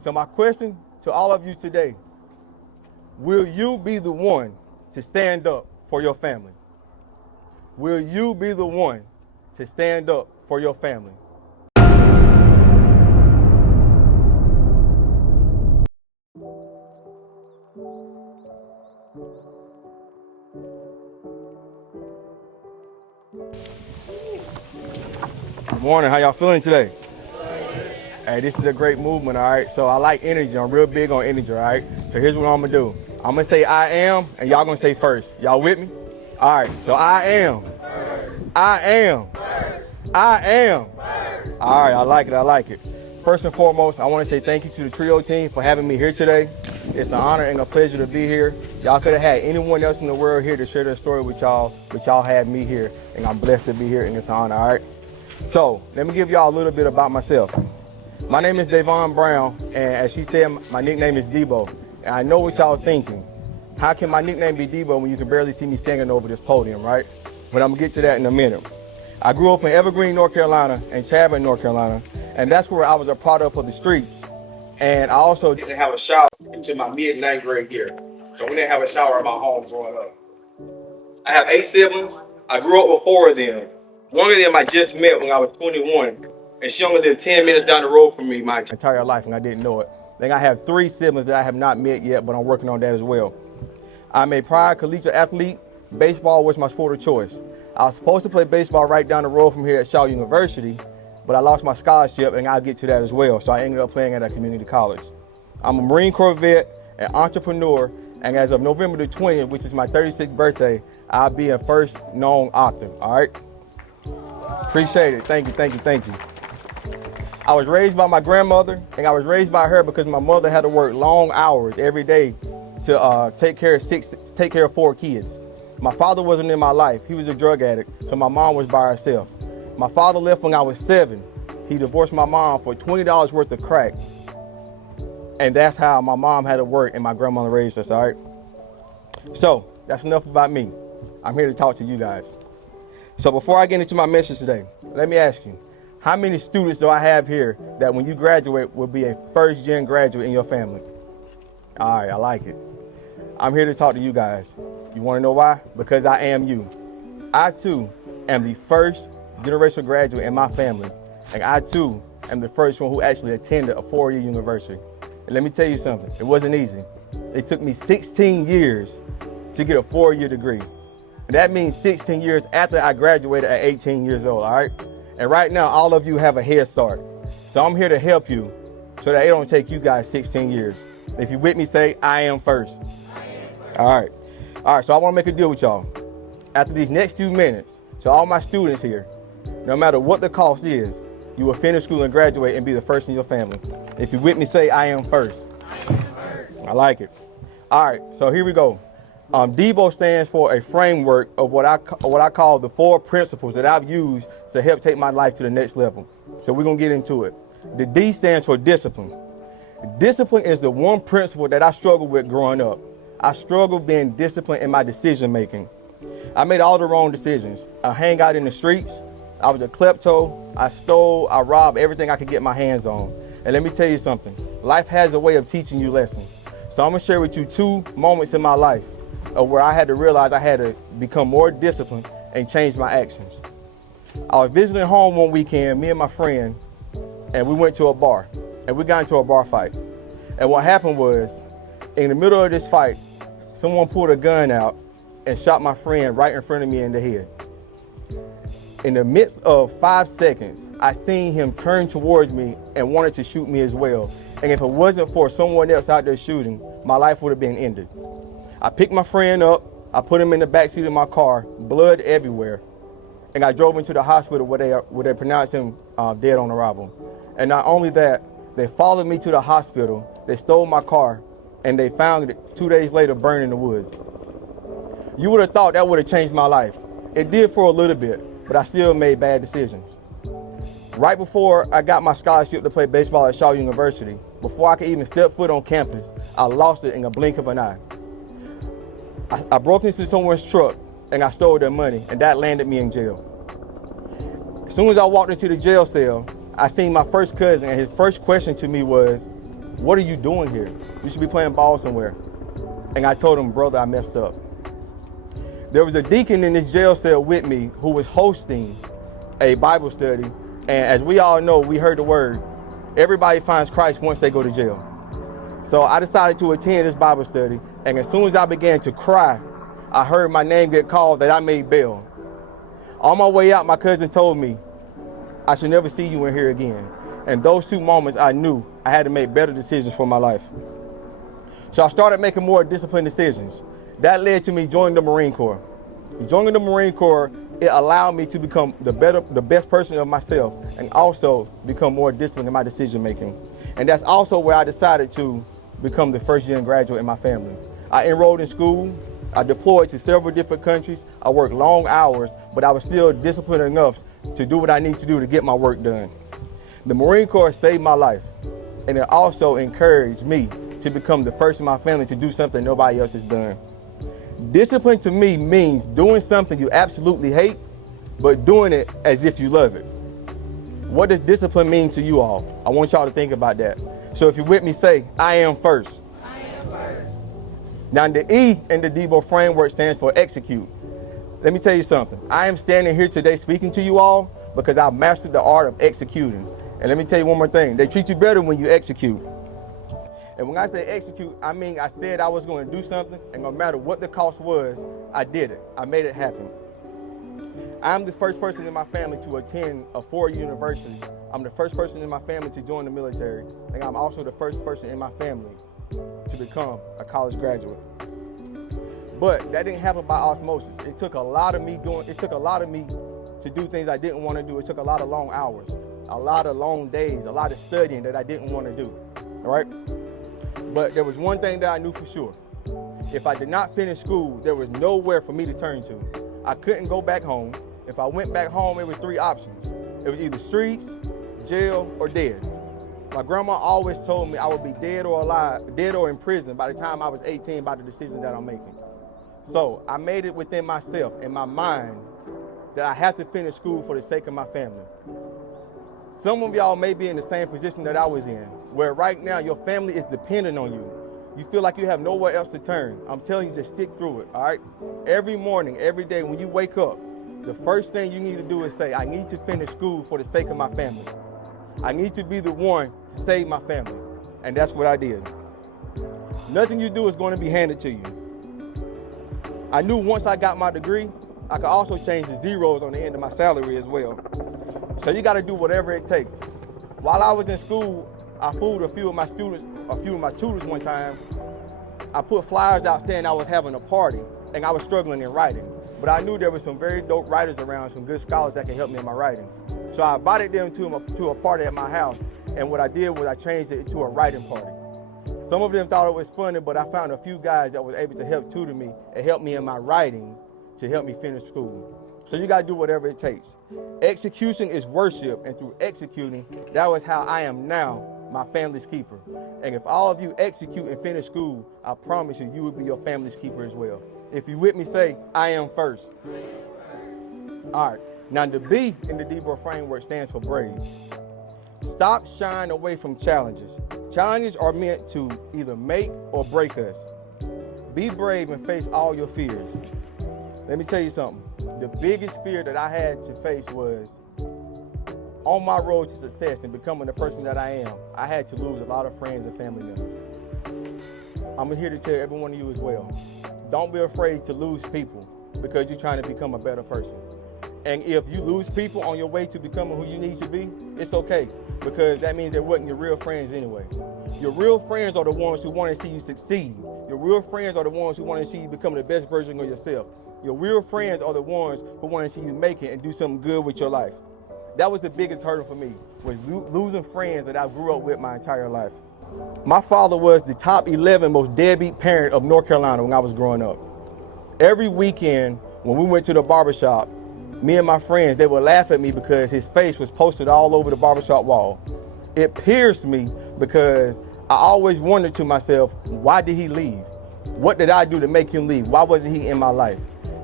So my question to all of you today, will you be the one to stand up for your family? Will you be the one to stand up for your family? Good morning, how y'all feeling today? Hey, this is a great movement, all right? So I like energy, I'm real big on energy, all right? So here's what I'm gonna do. I'm gonna say I am, and y'all gonna say first. Y'all with me? All right, so I am. I am. I am. All right, I like it. First and foremost, I wanna say thank you to the Trio team for having me here today. It's an honor and a pleasure to be here. Y'all could have had anyone else in the world here to share their story with y'all, but y'all had me here, and I'm blessed to be here, and it's an honor, all right? So let me give y'all a little bit about myself. My name is DeboBrown, and as she said, my nickname is Debo. And I know what y'all thinking. How can my nickname be Debo when you can barely see me standing over this podium, right? But I'm gonna get to that in a minute. I grew up in Evergreen, North Carolina, and Chadron, North Carolina, and that's where I was a product of the streets. And I also didn't have a shower until my mid-ninth grade year. So we didn't have a shower in my home growing up. I have 8 siblings. I grew up with 4 of them. One of them I just met when I was 21. And she only lived 10 minutes down the road from me my entire life, and I didn't know it. Then I have 3 siblings that I have not met yet, but I'm working on that as well. I'm a prior collegiate athlete. Baseball was my sport of choice. I was supposed to play baseball right down the road from here at Shaw University, but I lost my scholarship, and I'll get to that as well. So I ended up playing at a community college. I'm a Marine Corps vet, an entrepreneur, and as of November the 20th, which is my 36th birthday, I'll be a first known author, all right? Appreciate it, thank you. I was raised by my grandmother, and I was raised by her because my mother had to work long hours every day to take care of 4 kids. My father wasn't in my life. He was a drug addict, so my mom was by herself. My father left when I was 7. He divorced my mom for $20 worth of crack. And that's how my mom had to work and my grandmother raised us, all right? So that's enough about me. I'm here to talk to you guys. So before I get into my message today, let me ask you, how many students do I have here that when you graduate will be a first-gen graduate in your family? All right, I like it. I'm here to talk to you guys. You want to know why? Because I am you. I too am the first generation graduate in my family, and I too am the first one who actually attended a 4-year university. And let me tell you something, it wasn't easy. It took me 16 years to get a 4-year degree. And that means 16 years after I graduated at 18 years old, all right? And right now, all of you have a head start. So I'm here to help you so that it don't take you guys 16 years. If you're with me, say, I am first. All right, so I want to make a deal with y'all. After these next few minutes, so all my students here, no matter what the cost is, you will finish school and graduate and be the first in your family. If you're with me, say, I am first. I like it. All right, so here we go. Debo stands for a framework of what I call the 4 principles that I've used to help take my life to the next level. So we're gonna get into it. The D stands for discipline. Discipline is the one principle that I struggled with growing up. I struggled being disciplined in my decision making. I made all the wrong decisions. I hang out in the streets. I was a klepto. I stole, I robbed everything I could get my hands on. And let me tell you something, life has a way of teaching you lessons. So I'm gonna share with you 2 moments in my life where I had to realize I had to become more disciplined and change my actions. I was visiting home one weekend, me and my friend, and we went to a bar, and we got into a bar fight. And what happened was, in the middle of this fight, someone pulled a gun out and shot my friend right in front of me in the head. In the midst of 5 seconds, I seen him turn towards me and wanted to shoot me as well. And if it wasn't for someone else out there shooting, my life would have been ended. I picked my friend up, I put him in the backseat of my car, blood everywhere, and I drove him to the hospital where they pronounced him dead on arrival. And not only that, they followed me to the hospital, they stole my car, and they found it 2 days later burned in the woods. You would have thought that would have changed my life. It did for a little bit, but I still made bad decisions. Right before I got my scholarship to play baseball at Shaw University, before I could even step foot on campus, I lost it in a blink of an eye. I broke into someone's truck and I stole their money, and that landed me in jail. As soon as I walked into the jail cell, I seen my first cousin, and his first question to me was, What are you doing here? You should be playing ball somewhere. And I told him, brother, I messed up. There was a deacon in this jail cell with me who was hosting a Bible study. And as we all know, we heard the word, everybody finds Christ once they go to jail. So I decided to attend this Bible study. And as soon as I began to cry, I heard my name get called that I made bail. On my way out, my cousin told me, I should never see you in here again. And those 2 moments, I knew I had to make better decisions for my life. So I started making more disciplined decisions. That led to me joining the Marine Corps. Joining the Marine Corps, it allowed me to become the best person of myself and also become more disciplined in my decision making. And that's also where I decided to become the first-gen graduate in my family. I enrolled in school. I deployed to several different countries. I worked long hours, but I was still disciplined enough to do what I need to do to get my work done. The Marine Corps saved my life, and it also encouraged me to become the first in my family to do something nobody else has done. Discipline to me means doing something you absolutely hate, but doing it as if you love it. What does discipline mean to you all? I want y'all to think about that. So if you're with me, say, I am first. I am first. Now the E in the Debo framework stands for execute. Let me tell you something. I am standing here today speaking to you all because I've mastered the art of executing. And let me tell you one more thing. They treat you better when you execute. And when I say execute, I mean I said I was going to do something, and no matter what the cost was, I did it. I made it happen. I'm the first person in my family to attend a 4-year university. I'm the first person in my family to join the military, and I'm also the first person in my family to become a college graduate. But that didn't happen by osmosis. It took a lot of me to do things I didn't want to do. It took a lot of long hours, a lot of long days, a lot of studying that I didn't want to do. All right? But there was one thing that I knew for sure. If I did not finish school, there was nowhere for me to turn to. I couldn't go back home. If I went back home, it was 3 options. It was either streets, jail, or dead. My grandma always told me I would be dead or alive, dead or in prison by the time I was 18 by the decision that I'm making. So I made it within myself, in my mind, that I have to finish school for the sake of my family. Some of y'all may be in the same position that I was in, where right now your family is dependent on you. You feel like you have nowhere else to turn. I'm telling you, just stick through it, all right? Every morning, every day, when you wake up, the first thing you need to do is say, I need to finish school for the sake of my family. I need to be the one to save my family. And that's what I did. Nothing you do is going to be handed to you. I knew once I got my degree, I could also change the zeros on the end of my salary as well. So you got to do whatever it takes. While I was in school, I fooled a few of my tutors one time. I put flyers out saying I was having a party and I was struggling in writing. But I knew there were some very dope writers around, some good scholars that could help me in my writing. So I invited them to a party at my house, and what I did was I changed it to a writing party. Some of them thought it was funny, but I found a few guys that was able to help tutor me and help me in my writing to help me finish school. So you gotta do whatever it takes. Execution is worship, and through executing, that was how I am now my family's keeper. And if all of you execute and finish school, I promise you, you will be your family's keeper as well. If you with me, say, I am first. All right, now the B in the Debo framework stands for brave. Stop shying away from challenges. Challenges are meant to either make or break us. Be brave and face all your fears. Let me tell you something. The biggest fear that I had to face was on my road to success and becoming the person that I am, I had to lose a lot of friends and family members. I'm here to tell every one of you as well. Don't be afraid to lose people because you're trying to become a better person. And if you lose people on your way to becoming who you need to be, it's okay, because that means they weren't your real friends anyway. Your real friends are the ones who want to see you succeed. Your real friends are the ones who want to see you become the best version of yourself. Your real friends are the ones who want to see you make it and do something good with your life. That was the biggest hurdle for me, was losing friends that I grew up with my entire life. My father was the top 11 most deadbeat parent of North Carolina when I was growing up. Every weekend when we went to the barbershop, me and my friends, they would laugh at me because his face was posted all over the barbershop wall. It pierced me because I always wondered to myself, why did he leave? What did I do to make him leave? Why wasn't he in my life?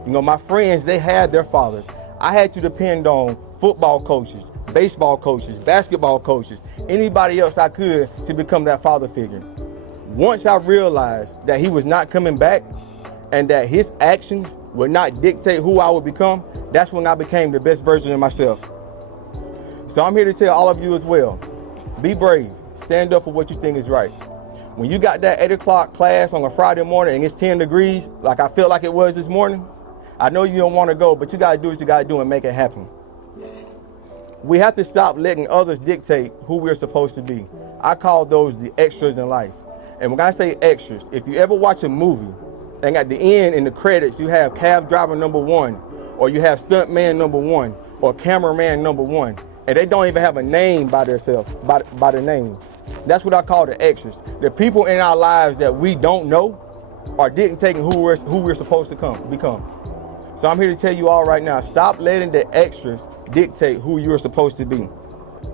You know, my friends, they had their fathers. I had to depend on football coaches, baseball coaches, basketball coaches, anybody else I could to become that father figure. Once I realized that he was not coming back and that his actions would not dictate who I would become, that's when I became the best version of myself. So I'm here to tell all of you as well, be brave, stand up for what you think is right. When you got that 8 o'clock class on a Friday morning and it's 10 degrees, like I felt like it was this morning, I know you don't want to go, but you got to do what you got to do and make it happen. We have to stop letting others dictate who we're supposed to be. I call those the extras in life. And when I say extras, if you ever watch a movie and at the end in the credits you have cab driver number 1, or you have stunt man number 1, or cameraman number 1, and they don't even have a name by themselves, by their name. That's what I call the extras. The people in our lives that we don't know are dictating who we're supposed to become. So I'm here to tell you all right now, stop letting the extras dictate who you're supposed to be.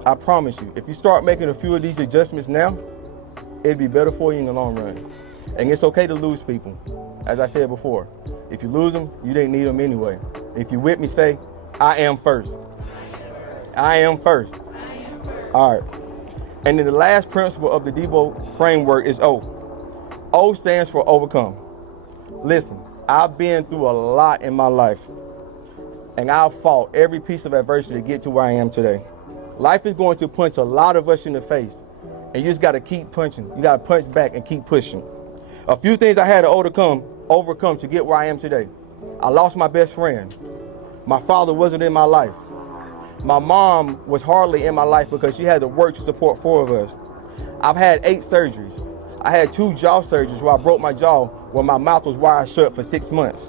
I promise you, if you start making a few of these adjustments now, it'll be better for you in the long run. And it's okay to lose people. As I said before, if you lose them, you didn't need them anyway. If you're with me, say, I am first. I am first. All right. And then the last principle of the Debo framework is O. O stands for overcome. Listen, I've been through a lot in my life, and I've fought every piece of adversity to get to where I am today. Life is going to punch a lot of us in the face, and you just got to keep punching. You got to punch back and keep pushing. A few things I had to overcome to get where I am today. I lost my best friend. My father wasn't in my life. My mom was hardly in my life because she had to work to support 4 of us. I've had 8 surgeries. I had 2 jaw surgeries where I broke my jaw when my mouth was wired shut for 6 months.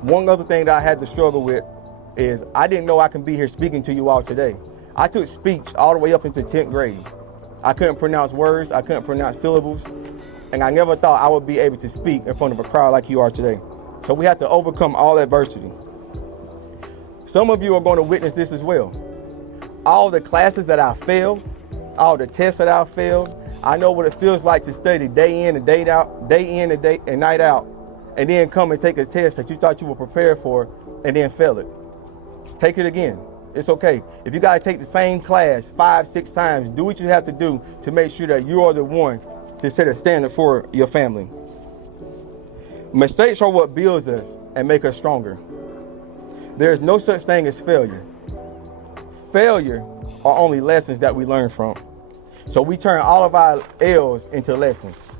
One other thing that I had to struggle with is I didn't know I can be here speaking to you all today. I took speech all the way up into 10th grade. I couldn't pronounce words, I couldn't pronounce syllables, and I never thought I would be able to speak in front of a crowd like you are today. So we have to overcome all adversity. Some of you are going to witness this as well. All the classes that I failed, all the tests that I failed, I know what it feels like to study day in and day out, day in and night out, and then come and take a test that you thought you were prepared for and then fail it. Take it again. It's okay. If you got to take the same class 5, 6 times, do what you have to do to make sure that you are the one to set a standard for your family. Mistakes are what builds us and make us stronger. There is no such thing as failure. Failure are only lessons that we learn from. So we turn all of our L's into lessons.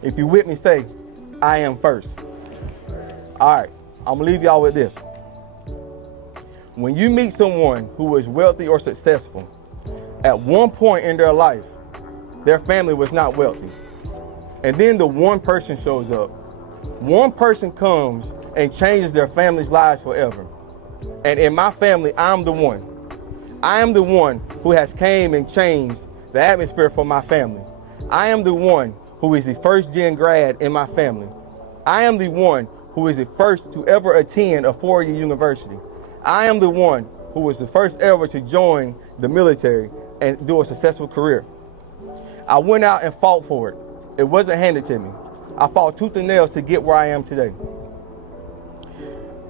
If you with me, say, I am first. All right, I'm gonna leave y'all with this. When you meet someone who is wealthy or successful, at one point in their life, their family was not wealthy. And then the one person shows up. One person comes and changes their family's lives forever. And in my family, I'm the one. I am the one who has came and changed the atmosphere for my family. I am the one who is the first gen grad in my family. I am the one who is the first to ever attend a 4-year university. I am the one who was the first ever to join the military and do a successful career. I went out and fought for it. It wasn't handed to me. I fought tooth and nail to get where I am today.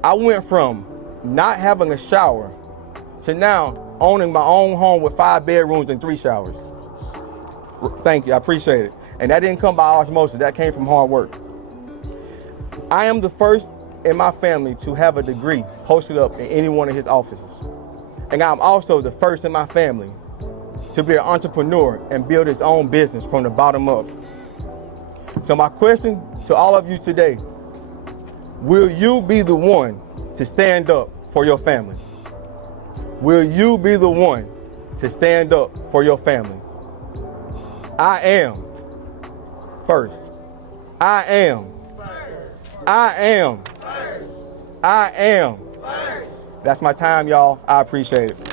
I went from not having a shower to now owning my own home with 5 bedrooms and 3 showers. Thank you, I appreciate it. And that didn't come by osmosis, that came from hard work. I am the first in my family to have a degree posted up in any one of his offices. And I'm also the first in my family to be an entrepreneur and build his own business from the bottom up. So my question to all of you today, will you be the one to stand up for your family? Will you be the one to stand up for your family? I am first. I am. I am. I am. That's my time, y'all. I appreciate it.